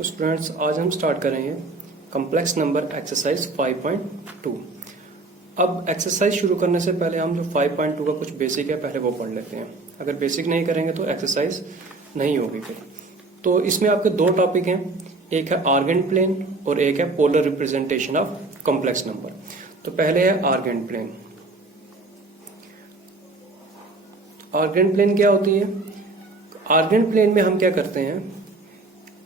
तो स्टूडेंट्स आज हम स्टार्ट करेंगे कॉम्प्लेक्स नंबर एक्सरसाइज 5.2। अब एक्सरसाइज शुरू करने से पहले हम जो 5.2 का कुछ बेसिक है पहले वो पढ़ लेते हैं। अगर बेसिक नहीं करेंगे तो एक्सरसाइज नहीं होगी फिर। तो इसमें आपके दो टॉपिक हैं, एक है आर्गेंट प्लेन और एक है polar representation of complex number. तो पहले है आर्गेंट प्लेन। आर्गेंट प्लेन क्या होती है? आर्गेंट प्लेन में हम क्या करते हैं,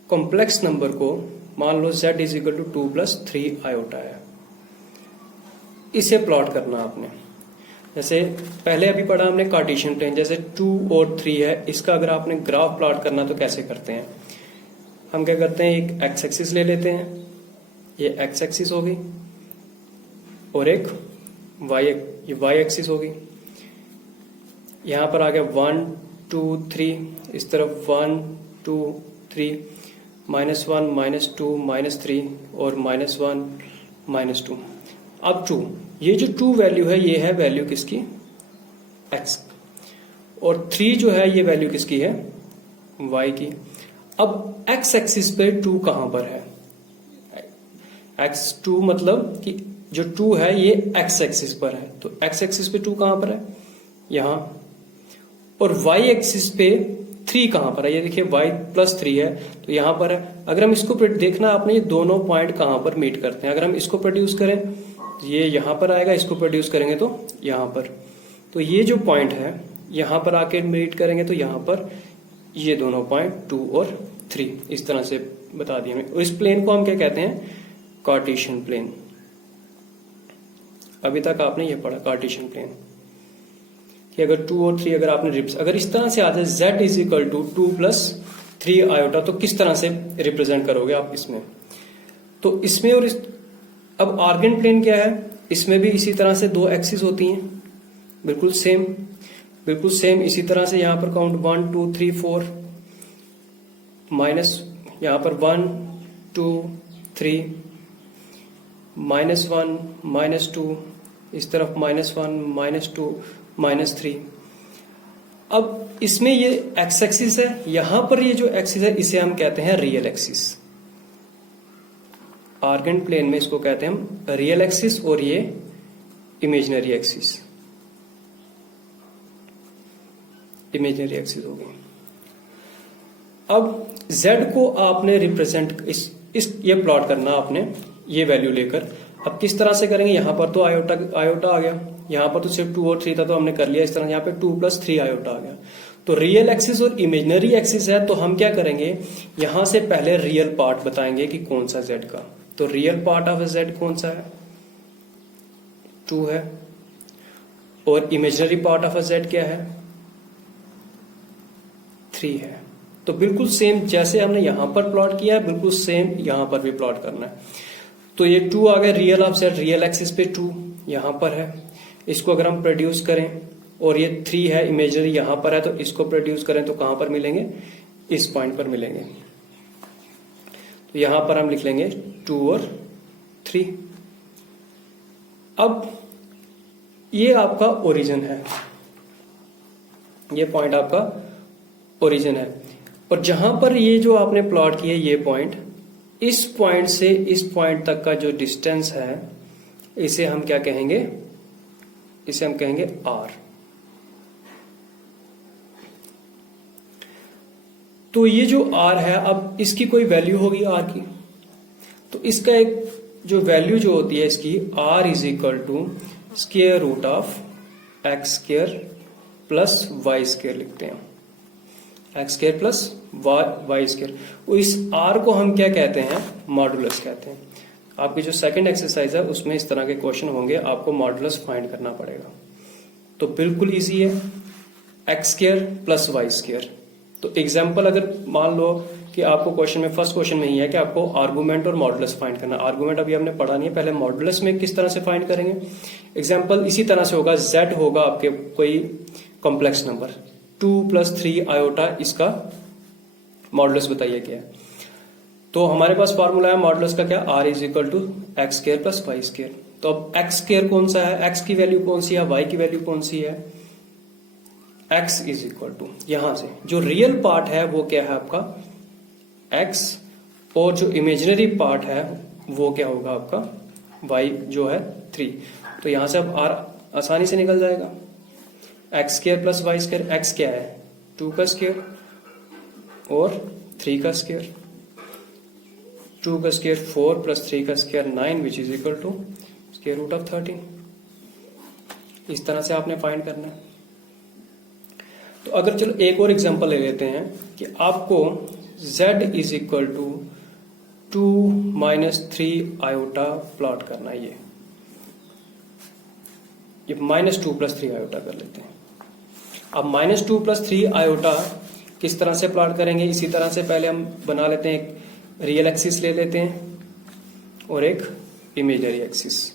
कॉम्प्लेक्स नंबर को मान लो z is equal to 2 + 3 iota है, इसे प्लॉट करना आपने। जैसे पहले अभी पढ़ा हमने कार्टेशियन प्लेन, जैसे 2 और 3 है, इसका अगर आपने ग्राफ प्लॉट करना तो कैसे करते हैं? हम क्या करते हैं, एक एक्स एक्सिस ले लेते हैं, ये एक्स एक्सिस होगी और एक वाई एक्सिस होगी। यहां पर आ गया 1 2 3, इस तरफ 1 2 3, -1 -2 -3 और -1 -2। अब 2, ये जो 2 वैल्यू है ये है वैल्यू किसकी? x, और 3 जो है ये वैल्यू किसकी है? y की। अब x एक्सिस पे 2 कहां पर है? x2 मतलब कि जो 2 है ये x एक्सिस पर है, तो x एक्सिस पे 2 कहां पर है? यहां। और y एक्सिस पे 3 कहां पर है? ये देखिए y + 3 है तो यहां पर है। अगर हम इसको देखना आपने, ये दोनों पॉइंट कहां पर मीट करते हैं। अगर हम इसको प्रोड्यूस करें तो ये यहां पर आएगा, इसको प्रोड्यूस करेंगे तो यहां पर। तो ये जो पॉइंट है यहां पर आके मीट करेंगे तो यहां पर ये दोनों पॉइंट 2 और 3 इस तरह से बता दिए हमें। और इस प्लेन को हम क्या कहते हैं? Cartesian plane. अभी तक आपने ये पढ़ा कार्टेशियन प्लेन कि अगर 2 और 3 अगर आपने अगर इस तरह से आ जाए z is equal to 2 + 3 iota, तो किस तरह से रिप्रेजेंट करोगे आप इसमें? तो इसमें और अब आर्गेंट प्लेन क्या है? इसमें भी इसी तरह से 2 एक्सिस होती हैं, बिल्कुल सेम इसी तरह से। यहां पर काउंट 1 2 3 4 माइनस, यहां पर 1 2 3 -1 -2, इस तरफ -1 -2 -3। अब इसमें ये एक्स एक्सिस है, यहां पर ये जो एक्सिस है इसे हम कहते हैं रियल एक्सिस। आर्गेंट प्लेन में इसको कहते हैं हम रियल एक्सिस और ये इमेजिनरी एक्सिस हो गई। अब z को आपने रिप्रेजेंट इस ये प्लॉट करना आपने, ये वैल्यू लेकर। अब किस तरह से करेंगे? यहां पर तो आयोटा आ गया, यहां पर तो सिर्फ 2 और 3 था तो हमने कर लिया इस तरह। यहां पे 2 + 3 आयोटा आ गया। तो रियल एक्सिस और इमेजिनरी एक्सिस है, तो हम क्या करेंगे, यहां से पहले रियल पार्ट बताएंगे कि कौन सा z का। तो रियल पार्ट ऑफ z कौन सा है? 2 है। और इमेजिनरी पार्ट ऑफ z क्या है? 3 है। तो बिल्कुल सेम जैसे हमने यहां पर प्लॉट किया है, बिल्कुल सेम यहां पर भी प्लॉट करना है। तो ये 2 आ गया real of z, real axis पे 2 यहां पर है। इसको अगर हम प्रोड्यूस करें और ये 3 है इमेजिनरी यहां पर है, तो इसको प्रोड्यूस करें तो कहां पर मिलेंगे? इस पॉइंट पर मिलेंगे। तो यहां पर हम लिख लेंगे 2 और 3। अब ये आपका ओरिजिन है, ये पॉइंट आपका ओरिजिन है। और जहां पर ये जो आपने प्लॉट किया ये पॉइंट, इस पॉइंट से इस पॉइंट तक का जो डिस्टेंस है इसे हम क्या कहेंगे? इसे हम कहेंगे r। तो ये जो r है, अब इसकी कोई वैल्यू होगी r की, तो इसका एक जो वैल्यू जो होती है इसकी, r is equal to square root of x² plus y² लिखते हैं, x² प्लस y²। इस r को हम क्या कहते हैं? मॉडुलस कहते हैं। आपकी जो सेकंड एक्सरसाइज है उसमें इस तरह के क्वेश्चन होंगे, आपको मॉडुलस फाइंड करना पड़ेगा। तो बिल्कुल इजी है, x² प्लस y²। तो एग्जाम्पल अगर मान लो कि आपको क्वेश्चन में फर्स्ट क्वेश्चन में ही है कि आपको आर्गुमेंट और मॉडुलस फाइंड करना। आर्गुमेंट अभी हमने पढ़ा नहीं है, पहले मॉडुलस में किस तरह से फाइंड करेंगे। एग्जाम्पल इसी तरह से होगा, z होगा आपके कोई कॉम्प्लेक्स नंबर 2 + 3 आयोटा, इसका मॉडुलस बताइए क्या है। तो हमारे पास फॉर्मूला है मॉडुलस का क्या? r is equal to x² plus y²। तो अब x² कौन सा है? x की वैल्यू कौन सी है? y की वैल्यू कौन सी है? x इज इक्वल टू, यहां से जो रियल पार्ट है वो क्या है आपका? x और जो इमेजिनरी पार्ट है वो क्या होगा आपका y जो है 3। तो यहां से अब r आसानी से निकल जाएगा। X square plus y square, x क्या है 2 का स्क्वायर और 3 का स्क्वायर, 2 का स्क्वायर 4 प्लस 3 का square 9 which is equal to square root of 13। इस तरह से आपने फाइंड करना है। तो अगर चलो एक और एग्जांपल ले लेते हैं कि आपको z is equal to 2 minus 3 iota plot करना है। ये माइनस 2 प्लस 3 आयोटा कर लेते हैं। अब माइनस 2 प्लस 3 आयोटा किस तरह से प्लॉट करेंगे? इसी तरह से पहले हम बना लेते हैं, एक रियल एक्सिस ले लेते हैं और एक इमेजनरी एक्सिस।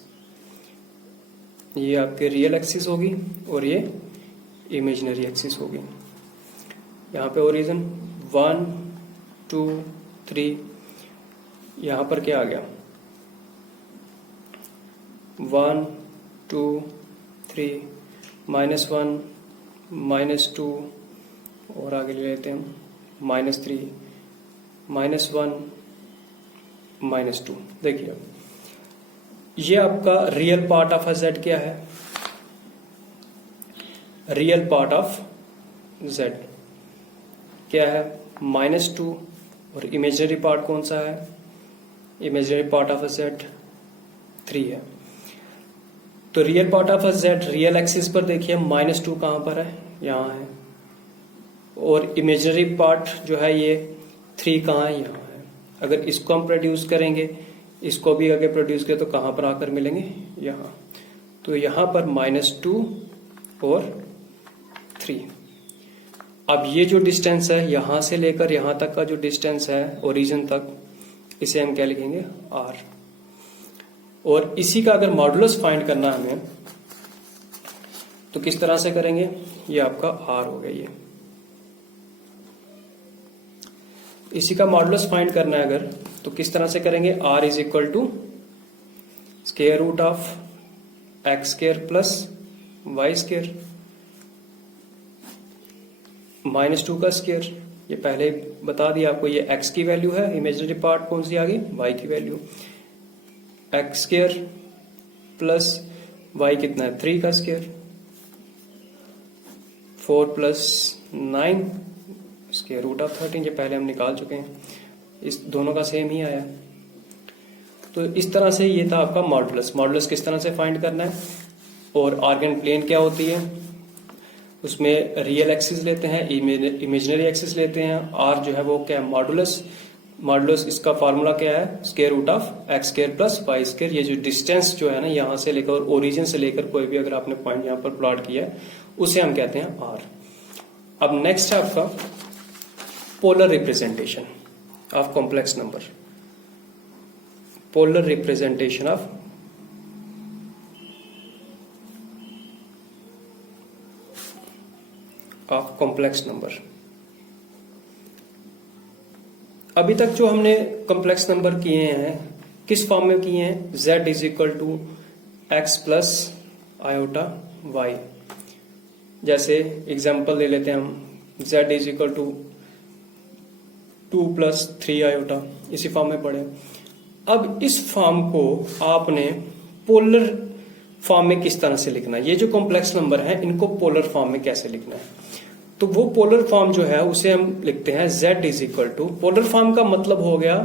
ये आपके रियल एक्सिस होगी और ये इमेजनरी एक्सिस होगी। यहाँ पे ओरिजिन 1 2 3, यहाँ पर क्या आ गया 1 2 3 -1 -2 और आगे ले लेते हैं हम -3 -1 -2। देखिए ये आपका रियल पार्ट ऑफ z क्या है? रियल पार्ट ऑफ z क्या है -2 और इमेजिनरी पार्ट कौन सा है? इमेजिनरी पार्ट ऑफ z 3 है। तो real part of z real axis पर देखिए -2 कहां पर है? यहाँ है। और इमेजिनरी पार्ट जो है ये 3 कहाँ है? यहाँ है। अगर इसको हम प्रोड्यूस करेंगे, इसको भी अगर प्रोड्यूस करें तो कहां पर आकर मिलेंगे? यहाँ। तो यहाँ पर -2 और 3। अब ये जो डिस्टेंस है यहां से लेकर यहां तक का जो डिस्टेंस है ओरिजिन तक, इसे हम क्या लिखेंगे? r। और इसी का अगर मॉडुलस फाइंड करना हमें तो किस तरह से करेंगे? ये आपका r हो गया। ये इसी का मॉडुलस फाइंड करना है अगर, तो किस तरह से करेंगे? r is equal to square root of x square plus y square -2 का स्क्वायर। ये पहले बता दिया आपको, ये x की वैल्यू है, इमेजिनरी पार्ट कौन सी आ गई? y की value. X square plus y कितना है? 3 का square, 4 plus 9 square root of 13। ये पहले हम निकाल चुके हैं, इस दोनों का सेम ही आया। तो इस तरह से ये था आपका मॉडुलस। मॉडुलस किस तरह से फाइंड करना है और आर्गन प्लेन क्या होती है, उसमें रियल एक्सिस लेते हैं, इमेजिनरी एक्सिस लेते हैं। आर जो है वो क्या है? मॉडुलस। मॉडुलस इसका फार्मूला क्या है? Square root of x square plus y square. ये जो डिस्टेंस जो है ना यहाँ से लेकर और ओरिजिन से लेकर कोई भी अगर आपने पॉइंट यहाँ पर प्लॉट किया है उसे हम कहते हैं आर। अब नेक्स्ट है आपका polar representation of complex number. Polar representation of complex number. अभी तक जो हमने कॉम्प्लेक्स नंबर किए हैं किस फॉर्म में किए हैं? z is equal to x plus iota y. जैसे एग्जांपल ले लेते हैं हम, z is equal to 2 plus 3 iota, इसी फॉर्म में पढ़े। अब इस फॉर्म को आपने पोलर फॉर्म में किस तरह से लिखना है? ये जो कॉम्प्लेक्स नंबर है इनको पोलर फॉर्म में कैसे लिखना है? तो वो पोलर फॉर्म जो है उसे हम लिखते हैं z is equal to, polar form का मतलब हो गया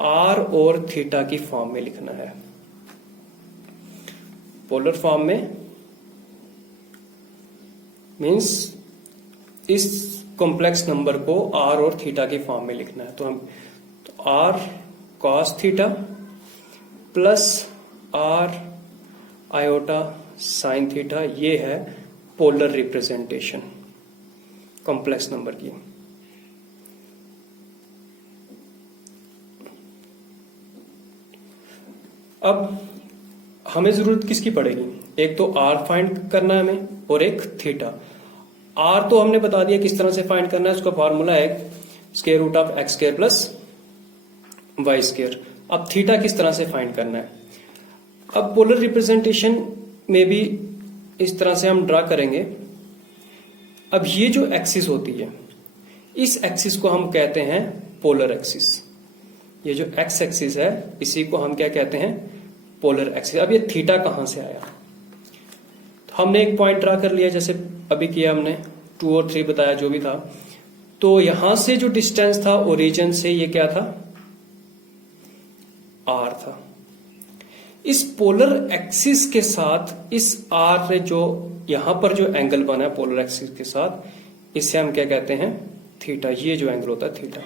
r और थीटा की फॉर्म में लिखना है। पोलर फॉर्म में मींस इस कॉम्प्लेक्स नंबर को r और थीटा की फॉर्म में लिखना है। तो हम r cos theta plus r iota sine theta, ये है पोलर रिप्रेजेंटेशन कॉम्प्लेक्स नंबर की। अब हमें जरूरत किसकी पड़ेगी? एक तो r फाइंड करना है हमें और एक थीटा। r तो हमने बता दिया किस तरह से फाइंड करना है, उसका फॉर्मूला है square root of x square plus y square. अब थीटा किस तरह से फाइंड करना है? अब पोलर रिप्रेजेंटेशन में भी इस तरह से हम ड्रा करेंगे। अब ये जो एक्सिस होती है, इस एक्सिस को हम कहते हैं पोलर एक्सिस। ये जो एक्स एक्सिस है इसी को हम क्या कहते हैं, पोलर एक्सिस। अब ये थीटा कहां से आया, तो हमने एक पॉइंट ड्रा कर लिया जैसे अभी किया हमने, 2 और 3 बताया जो भी था। तो यहां से जो डिस्टेंस था ओरिजिन से, ये क्या था, आर था। इस पोलर एक्सिस के साथ इस आर जो यहां पर जो एंगल बना है पोलर एक्सिस के साथ, इसे हम क्या कहते हैं, थीटा। ये जो एंगल होता है थीटा।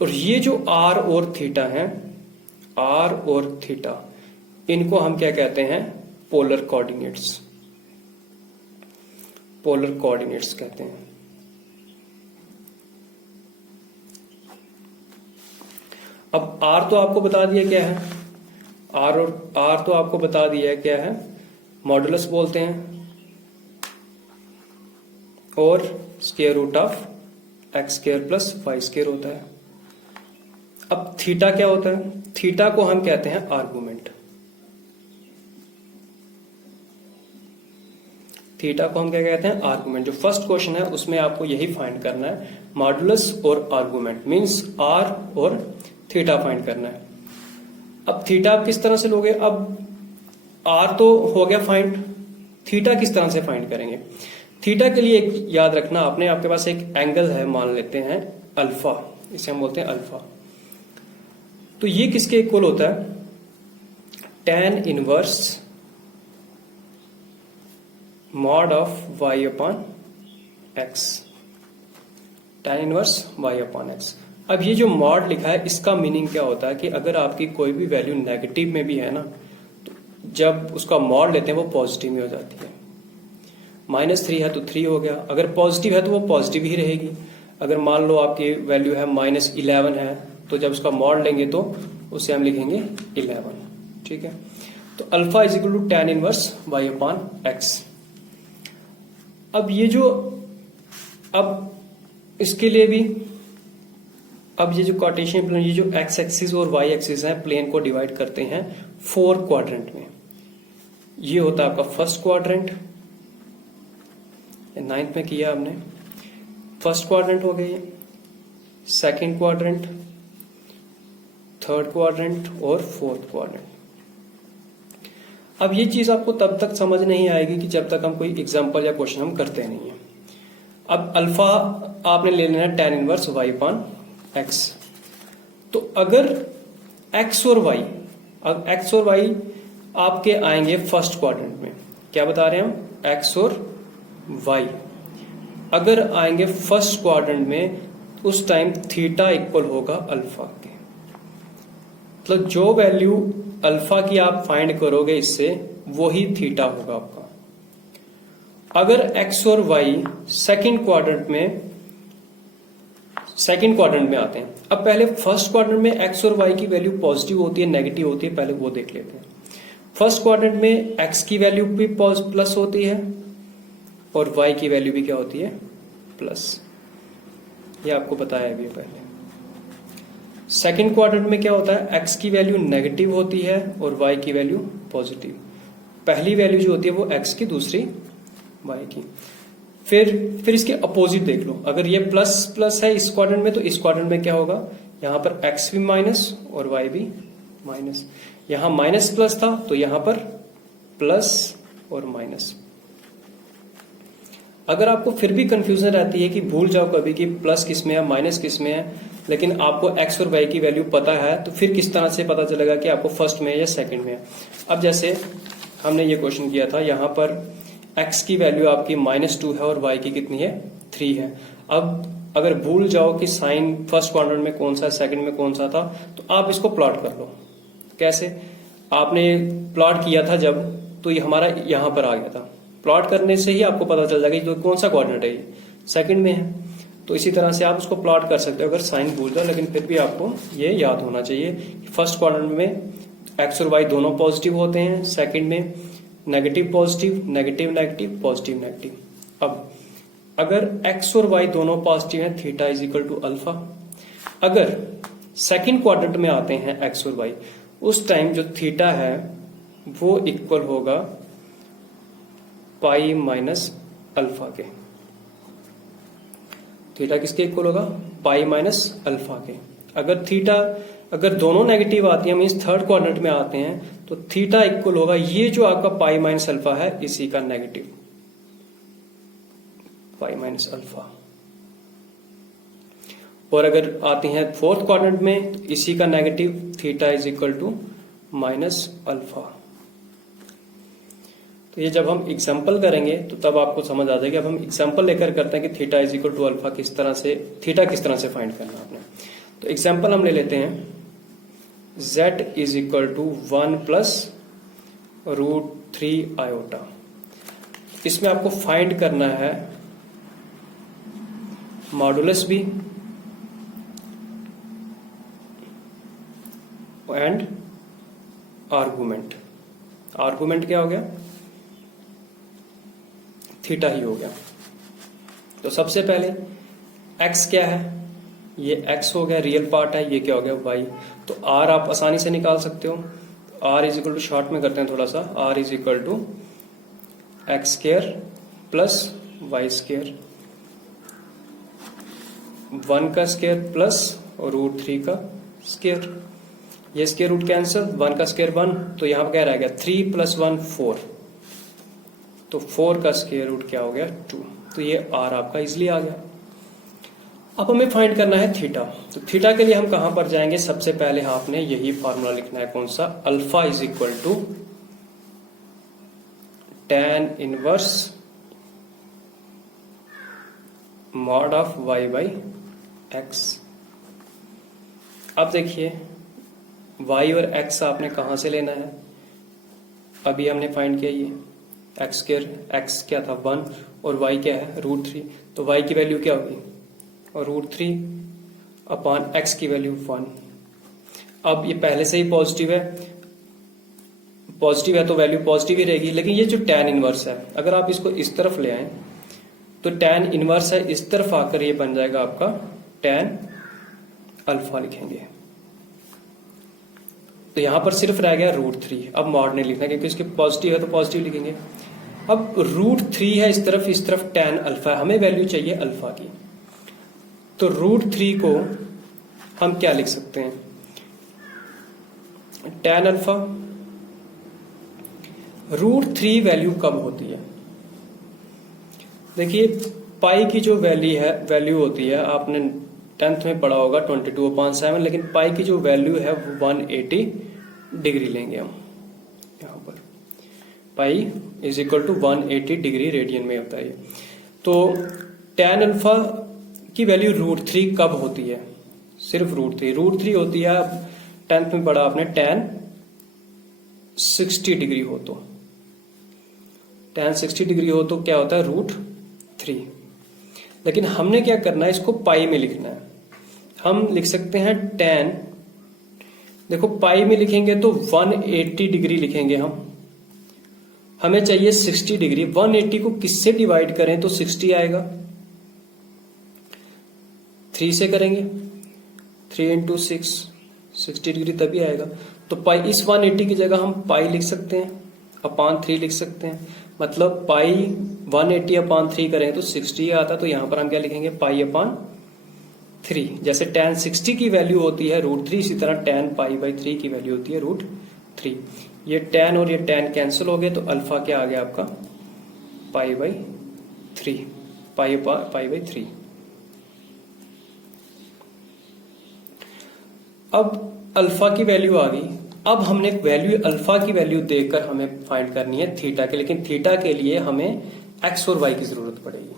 और ये जो आर और थीटा है, आर और थीटा, इनको हम क्या कहते हैं, पोलर कोऑर्डिनेट्स। पोलर कोऑर्डिनेट्स कहते हैं। अब आर तो आपको बता दिया क्या है, आर तो आपको बता दिया है क्या है, मॉडुलस बोलते हैं, और square root of x square plus y square होता है। अब थीटा क्या होता है, थीटा को हम कहते हैं आर्गुमेंट। थीटा को हम क्या कहते हैं, आर्गुमेंट। जो फर्स्ट क्वेश्चन है उसमें आपको यही फाइंड करना है, मॉडुलस और आर्गुमेंट, मींस आर और थीटा फाइंड करना है। अब थीटा आप किस तरह से लोगे, अब आर तो हो गया फाइंड, थीटा किस तरह से फाइंड करेंगे। थीटा के लिए एक याद रखना आपने, आपके पास एक एंगल है, मान लेते हैं अल्फा, इसे हम बोलते हैं अल्फा। तो ये किसके इक्वल होता है, tan inverse mod of y upon x, tan inverse y upon x. अब ये जो मॉड लिखा है इसका मीनिंग क्या होता है कि अगर आपकी कोई भी वैल्यू नेगेटिव में भी है ना, तो जब उसका मॉड लेते हैं वो पॉजिटिव में हो जाती है। -3 है तो 3 हो गया, अगर पॉजिटिव है तो वो पॉजिटिव ही रहेगी। अगर मान लो आपकी वैल्यू है -11 है, तो जब उसका मॉड लेंगे तो उसे हम लिखेंगे 11, ठीक है। तो alpha is equal to tan inverse y upon x. अब ये जो, अब इसके लिए भी, अब ये जो कार्टेशियन प्लेन, ये जो एक्स एक्सिस और वाई एक्सिस है, प्लेन को डिवाइड करते हैं 4 क्वाड्रेंट में। ये होता है आपका फर्स्ट क्वाड्रेंट, 9th में किया हमने, फर्स्ट क्वाड्रेंट हो गया, सेकंड क्वाड्रेंट, थर्ड क्वाड्रेंट और फोर्थ क्वाड्रेंट। अब ये चीज आपको तब तक समझ नहीं आएगी कि जब तक हम कोई एग्जांपल या क्वेश्चन हम करते नहीं है। अब अल्फा आपने ले लेना है tan inverse y upon x. तो अगर x और y, अब x और y आपके आएंगे फर्स्ट क्वाड्रेंट में, क्या बता रहे हैं हम, x और y अगर आएंगे फर्स्ट क्वाड्रेंट में, उस टाइम थीटा इक्वल होगा अल्फा के। मतलब जो वैल्यू अल्फा की आप फाइंड करोगे इससे, वही थीटा होगा आपका। अगर x और y सेकंड क्वाड्रेंट में आते हैं, अब पहले फर्स्ट क्वाड्रेंट में x और y की वैल्यू पॉजिटिव होती है नेगेटिव होती है, पहले वो देख लेते हैं। फर्स्ट क्वाड्रेंट में x की वैल्यू भी प्लस होती है और y की वैल्यू भी क्या होती है, प्लस। ये आपको बताया अभी पहले। सेकंड क्वाड्रेंट में क्या होता है, x की वैल्यू नेगेटिव होती है और y की वैल्यू पॉजिटिव। पहली वैल्यू जो होती है वो x की, दूसरी y की। फिर इसके अपोजिट देख लो, अगर ये प्लस प्लस है इस क्वाड्रेंट में, तो इस क्वाड्रेंट में क्या होगा, यहां पर x भी माइनस और y भी माइनस। यहां माइनस प्लस था तो यहां पर प्लस और माइनस। अगर आपको फिर भी कंफ्यूजन रहती है कि भूल जाओ कभी कि प्लस किस में है माइनस किस में है, लेकिन आपको x और y की वैल्यू पता है, तो फिर किस तरह से पता चलेगा कि आपको फर्स्ट में है या सेकंड में है। अब जैसे हमने ये क्वेश्चन किया था, यहां पर x की वैल्यू आपकी -2 है और y की कितनी है, 3 है। अब अगर भूल जाओ कि साइन फर्स्ट क्वाड्रेंट में कौन सा सेकंड में कौन सा था, तो आप इसको प्लॉट कर लो। कैसे, आपने प्लॉट किया था जब, तो ये हमारा यहां पर आ गया था। प्लॉट करने से ही आपको पता चल जाएगा कि कौन सा क्वाड्रेंट है, ये सेकंड में है। तो इसी तरह से आप उसको प्लॉट कर सकते हो अगर साइन भूल जाओ, लेकिन फिर भी आपको ये याद होना चाहिए कि फर्स्ट क्वाड्रेंट में x और y दोनों पॉजिटिव होते हैं, सेकंड में negative positive, negative negative, positive negative. अब अगर x और y दोनों पॉजिटिव हैं, theta is equal to alpha. अगर सेकंड क्वाड्रेंट में आते हैं x और y, उस टाइम जो थीटा है वो इक्वल होगा पाई माइनस अल्फा के। थीटा किसके इक्वल होगा, पाई माइनस अल्फा के। अगर थीटा अगर दोनों नेगेटिव आती है, मीन्स थर्ड क्वाड्रेंट में आते हैं, तो थीटा इक्वल होगा ये जो आपका पाई माइनस अल्फा है इसी का नेगेटिव, पाई माइनस अल्फा। और अगर आती हैं फोर्थ क्वाड्रेंट में तो इसी का negative, theta is equal to minus alpha. तो ये जब हम एग्जाम्पल करेंगे तो तब आपको समझ आ जाएगा। अब हम एग्जाम्पल लेकर करते हैं कि theta is equal to alpha किस तरह से, थीटा किस तरह से फाइंड करना है आपने। तो एग्जाम्पल हम ले लेते हैं, z is equal to 1 plus √3 iota. इसमें आपको फाइंड करना है मॉडुलस भी एंड आर्गुमेंट। आर्गुमेंट क्या हो गया, थीटा ही हो गया। तो सबसे पहले x क्या है, ये x हो गया, रियल पार्ट है, ये क्या हो गया y। तो r आप आसानी से निकाल सकते हो, r is equal to, short में करते हैं थोड़ा सा, r is equal to x square plus y square, 1 का स्क्वायर प्लस √3 का स्क्वायर। ये स्क्वायर रूट कैंसिल, 1 का स्क्वायर 1, तो यहां पर क्या रह गया 3 + 1 4, तो 4 का स्क्वायर रूट क्या हो गया 2। तो ये r आपका इजिली आ गया। अब हमें फाइंड करना है थीटा। तो थीटा के लिए हम कहां पर जाएंगे, सबसे पहले आपने यही फॉर्मूला लिखना है, कौन सा, alpha is equal to tan inverse mod of y by x। अब देखिए y और x आपने कहां से लेना है, अभी हमने फाइंड किया ये एक्स स्क्वायर, एक्स क्या था 1 और y क्या है √3, तो y की वैल्यू क्या होगी, और √3 अपॉन x की वैल्यू 1। अब ये पहले से ही पॉजिटिव है तो वैल्यू पॉजिटिव ही रहेगी। लेकिन ये जो tan इनवर्स है, अगर आप इसको इस तरफ ले आए तो tan इनवर्स है, इस तरफ आकर ये बन जाएगा आपका tan अल्फा लिखेंगे। तो यहां पर सिर्फ रह गया √3। अब मॉड नहीं लिखना क्योंकि इसके पॉजिटिव है तो पॉजिटिव लिखेंगे। अब √3 है इस तरफ tan अल्फा है, हमें वैल्यू चाहिए अल्फा की। तो √3 को हम क्या लिख सकते हैं, tan अल्फा। √3 वैल्यू कब होती है, देखिए पाई की जो वैल्यू होती है, आपने 10th में पढ़ा होगा 22/7, लेकिन पाई की जो वैल्यू है वो 180 डिग्री लेंगे हम यहां पर। Pi is equal to 180 degree radian में होता है। तो tan अल्फा की वैल्यू √3 कब होती है, सिर्फ √3 होती है। 10th में पढ़ा आपने tan 60 डिग्री हो तो, tan 60 डिग्री हो तो क्या होता है √3। लेकिन हमने क्या करना है, इसको पाई में लिखना है। हम लिख सकते हैं tan, देखो पाई में लिखेंगे तो 180 डिग्री लिखेंगे हम, हमें चाहिए 60 डिग्री। 180 को किससे डिवाइड करें तो 60 आएगा, 3 से करेंगे, 3 × 6 60 डिग्री तभी आएगा। तो पाई, इस 180 की जगह हम पाई लिख सकते हैं, अपॉन 3 लिख सकते हैं। मतलब पाई 180 अपॉन 3 करें तो 60 आता, तो यहां पर हम क्या लिखेंगे, पाई अपॉन 3। जैसे tan 60 की वैल्यू होती है √3, इसी तरह tan π/3 की वैल्यू होती है √3। ये tan और ये tan कैंसिल हो गए, तो अल्फा क्या आ गया आपका π/3, π/3। अब अल्फा की वैल्यू आ गई। अब हमने अल्फा की वैल्यू देखकर हमें फाइंड करनी है थीटा के। लेकिन थीटा के लिए हमें x और y की जरूरत पड़ेगी,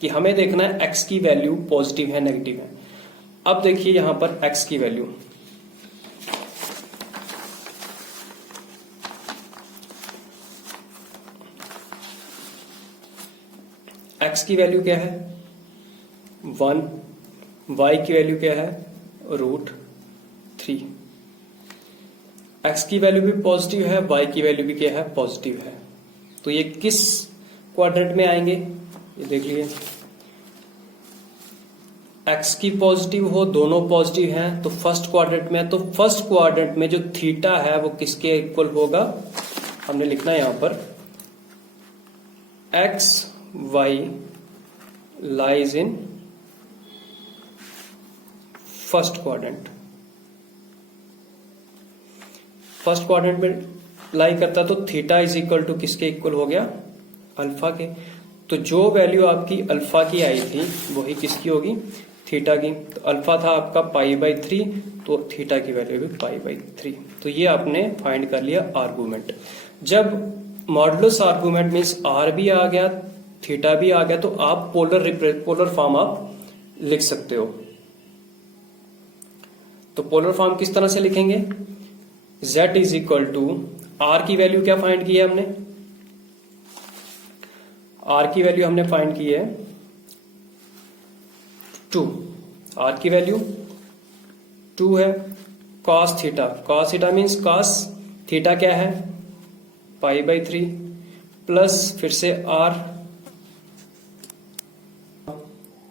कि हमें देखना है x की वैल्यू पॉजिटिव है नेगेटिव है। अब देखिए यहां पर x की वैल्यू, x की वैल्यू क्या है 1, y की वैल्यू क्या है √3। x की वैल्यू भी पॉजिटिव है, y की वैल्यू भी क्या है पॉजिटिव है। तो ये किस क्वाड्रेंट में आएंगे, ये देख लीजिए, x की पॉजिटिव हो, दोनों पॉजिटिव हैं तो फर्स्ट क्वाड्रेंट में। तो फर्स्ट क्वाड्रेंट में जो थीटा है वो किसके इक्वल होगा, हमने लिखना है यहां पर x y lies in first quadrant. First quadrant में लाई करता तो थीटा इज इक्वल टू किसके इक्वल हो गया, अल्फा के। तो जो वैल्यू आपकी अल्फा की आई थी वही किसकी होगी, थीटा की। तो अल्फा था आपका π/3, तो थीटा की वैल्यू भी π/3। तो ये आपने फाइंड कर लिया आर्गुमेंट। जब मॉडुलस आर्गुमेंट मीन्स आर भी आ गया थीटा भी आ गया, तो आप पोलर फॉर्म आप लिख सकते हो। तो पोलर फॉर्म किस तरह से लिखेंगे, z is equal to, R की वैल्यू क्या फाइंड की है हमने, आर की वैल्यू हमने फाइंड की है 2, आर की वैल्यू 2 है। Cos theta means cos theta क्या है π/3 प्लस फिर से आर,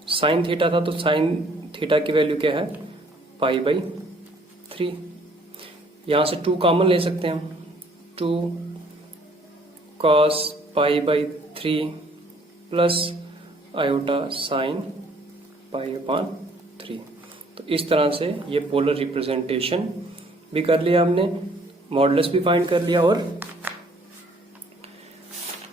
साइन थीटा था तो साइन थीटा की वैल्यू क्या है π/3। यहां से 2 कॉमन ले सकते हैं हम, 2 cos π/3 प्लस आयोटा साइन π/3। तो इस तरह से ये पोलर रिप्रेजेंटेशन भी कर लिया हमने, मॉडुलस भी फाइंड कर लिया और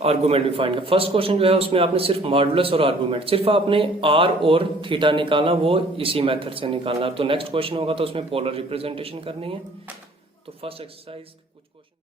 आर्गुमेंट भी फाइंड कर। फर्स्ट क्वेश्चन जो है उसमें आपने सिर्फ मॉडुलस और आर्गुमेंट, सिर्फ आपने आर और थीटा निकालना, वो इसी मेथड से निकालना। तो नेक्स्ट क्वेश्चन होगा तो उसमें पोलर रिप्रेजेंटेशन करनी है। तो फर्स्ट एक्सरसाइज